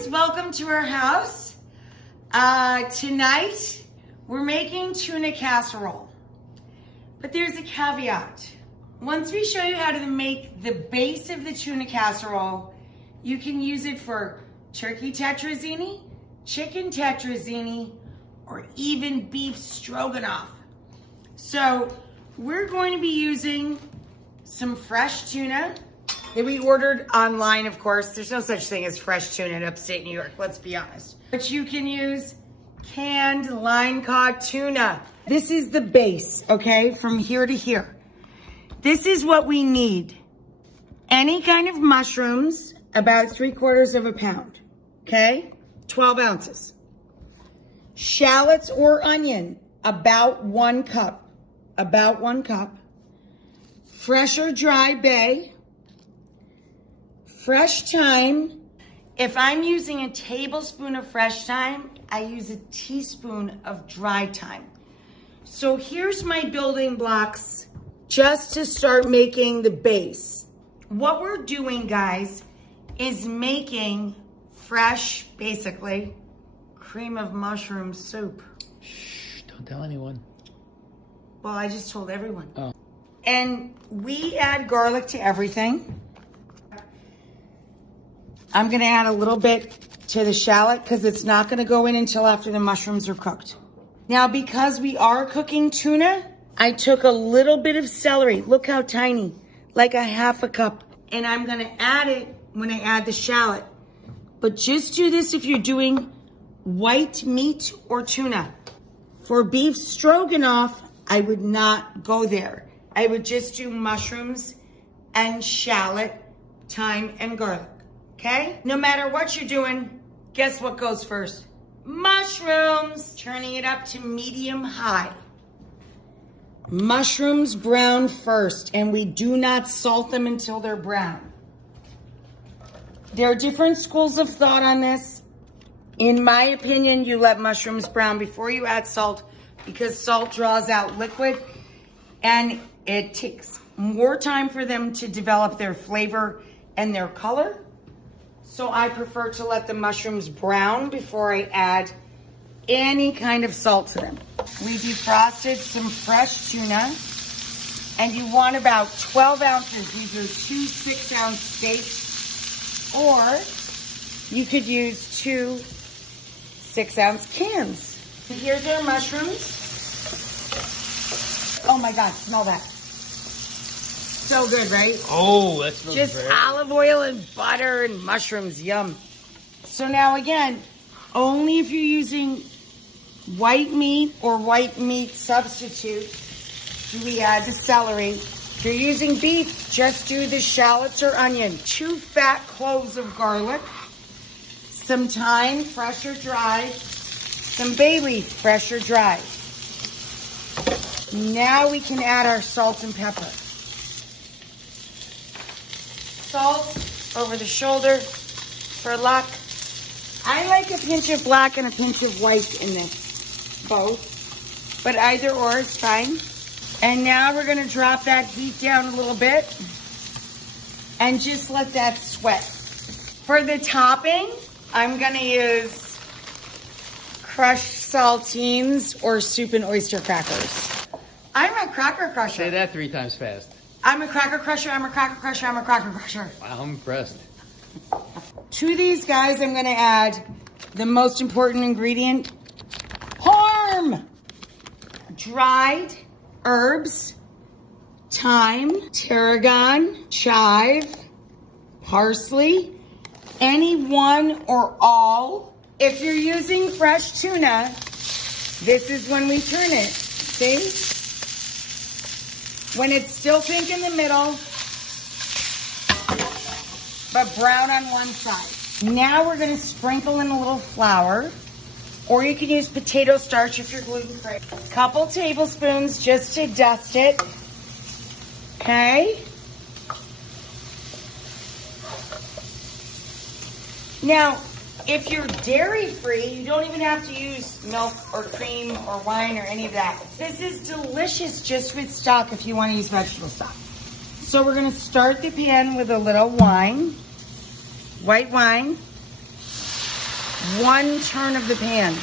guys, welcome to our house. Tonight we're making tuna casserole, but there's a caveat. Once we show you how to make the base of the tuna casserole, you can use it for turkey tetrazzini, chicken tetrazzini, or even beef stroganoff. So we're going to be using some fresh tuna that we ordered online, of course. There's no such thing as fresh tuna in upstate New York, let's be honest. But you can use canned line caught tuna. This is the base, okay, from here to here. This is what we need. Any kind of mushrooms, about 3/4 of a pound, okay? 12 ounces. Shallots or onion, about 1 cup, about 1 cup. Fresh or dry bay. Fresh thyme. If I'm using a tablespoon of fresh thyme, I use a teaspoon of dry thyme. So here's my building blocks just to start making the base. What we're doing, guys, is making fresh, basically, cream of mushroom soup. Shh, don't tell anyone. Well, I just told everyone. Oh. And we add garlic to everything. I'm gonna add a little bit to the shallot because it's not gonna go in until after the mushrooms are cooked. Now, because we are cooking tuna, I took a little bit of celery. Look how tiny, like a 1/2 cup. And I'm gonna add it when I add the shallot. But just do this if you're doing white meat or tuna. For beef stroganoff, I would not go there. I would just do mushrooms and shallot, thyme, and garlic. Okay? No matter what you're doing, guess what goes first? Mushrooms. Turning it up to medium high. Mushrooms brown first, and we do not salt them until they're brown. There are different schools of thought on this. In my opinion, you let mushrooms brown before you add salt because salt draws out liquid and it takes more time for them to develop their flavor and their color. So I prefer to let the mushrooms brown before I add any kind of salt to them. We defrosted some fresh tuna, and you want about 12 ounces. These are 2 6-ounce steaks, or you could use 2 6-ounce cans. Here's our mushrooms. Oh my God, smell that. So good, right? Oh, that smells just great. Olive oil and butter and mushrooms, yum. So now again, only if you're using white meat or white meat substitute do we add the celery. If you're using beef, just do the shallots or onion. 2 fat cloves of garlic, some thyme, fresh or dry, some bay leaf, fresh or dry. Now we can add our salt and pepper. Salt over the shoulder for luck. I like a pinch of black and a pinch of white in this, both, but either or is fine. And now we're gonna drop that heat down a little bit and just let that sweat. For the topping, I'm gonna use crushed saltines or soup and oyster crackers. I'm a cracker crusher. Say that 3 times fast. I'm a cracker crusher, I'm a cracker crusher, I'm a cracker crusher. Wow, I'm impressed. To these guys, I'm gonna add the most important ingredient, parm. Dried herbs, thyme, tarragon, chive, parsley, any one or all. If you're using fresh tuna, this is when we turn it, see? When it's still pink in the middle, but brown on one side. Now we're gonna sprinkle in a little flour, or you can use potato starch if you're gluten-free. Couple tablespoons just to dust it, okay? Now, if you're dairy-free, you don't even have to use milk or cream or wine or any of that. This is delicious just with stock if you want to use vegetable stock. So we're gonna start the pan with a little wine, white wine. 1 turn of the pan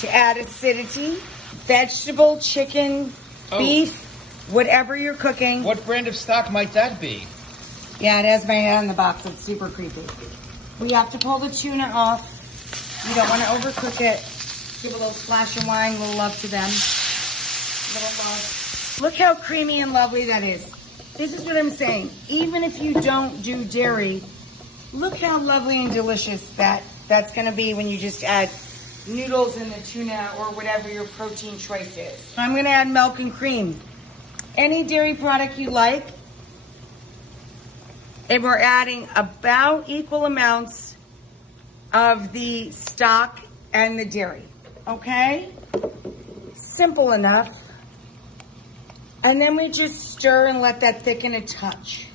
to add acidity. Vegetable, chicken, beef, whatever you're cooking. What brand of stock might that be? Yeah, it has my head on the box. It's super creepy. We have to pull the tuna off. You don't want to overcook it. Give a little splash of wine, a little love to them. Little love. Look how creamy and lovely that is. This is what I'm saying. Even if you don't do dairy, look how lovely and delicious that's going to be when you just add noodles and the tuna or whatever your protein choice is. I'm going to add milk and cream. Any dairy product you like. And we're adding about equal amounts of the stock and the dairy. Okay? Simple enough. And then we just stir and let that thicken a touch.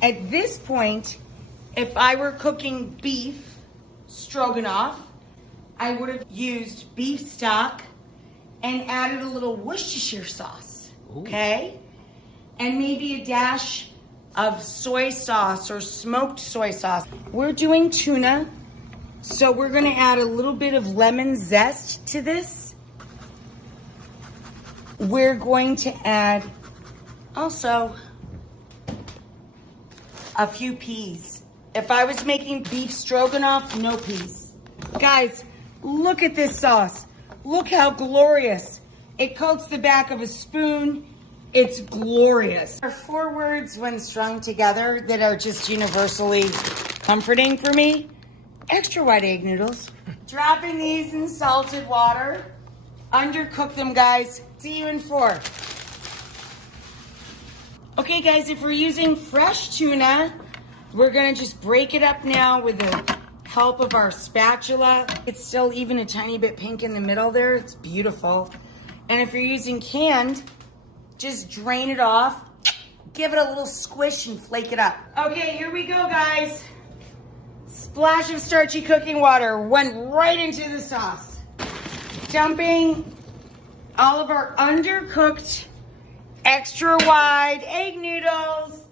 At this point, if I were cooking beef stroganoff, I would have used beef stock and added a little Worcestershire sauce. Okay? And maybe a dash of soy sauce or smoked soy sauce. We're doing tuna, so we're gonna add a little bit of lemon zest to this. We're going to add also a few peas. If I was making beef stroganoff, no peas. Guys, look at this sauce. Look how glorious. It coats the back of a spoon. It's glorious. There are 4 words when strung together that are just universally comforting for me. Extra white egg noodles. Dropping these in salted water. Undercook them, guys. See you in 4. Okay, guys, if we're using fresh tuna, we're gonna just break it up now with the help of our spatula. It's still even a tiny bit pink in the middle there. It's beautiful. And if you're using canned, just drain it off, give it a little squish and flake it up. Okay, here we go, guys. Splash of starchy cooking water went right into the sauce. Dumping all of our undercooked, extra wide egg noodles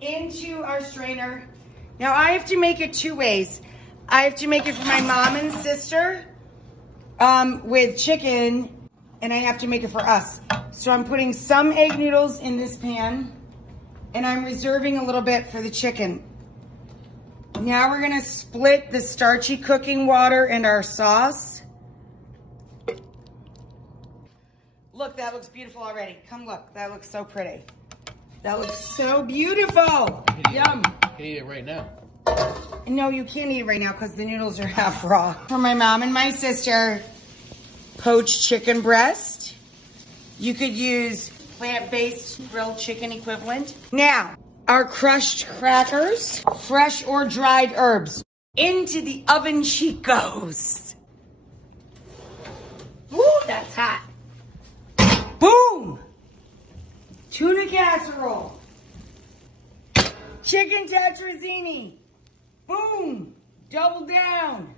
into our strainer. Now I have to make it 2 ways. I have to make it for my mom and sister with chicken, and I have to make it for us. So I'm putting some egg noodles in this pan, and I'm reserving a little bit for the chicken. Now we're gonna split the starchy cooking water and our sauce. Look, that looks beautiful already. Come look, that looks so pretty. That looks so beautiful. Yum. You can eat it right now. No, you can't eat it right now because the noodles are half raw. For my mom and my sister, poached chicken breast. You could use plant-based grilled chicken equivalent. Now, our crushed crackers, fresh or dried herbs. Into the oven she goes. Woo, that's hot. Boom! Tuna casserole. Chicken tetrazzini. Boom! Double down.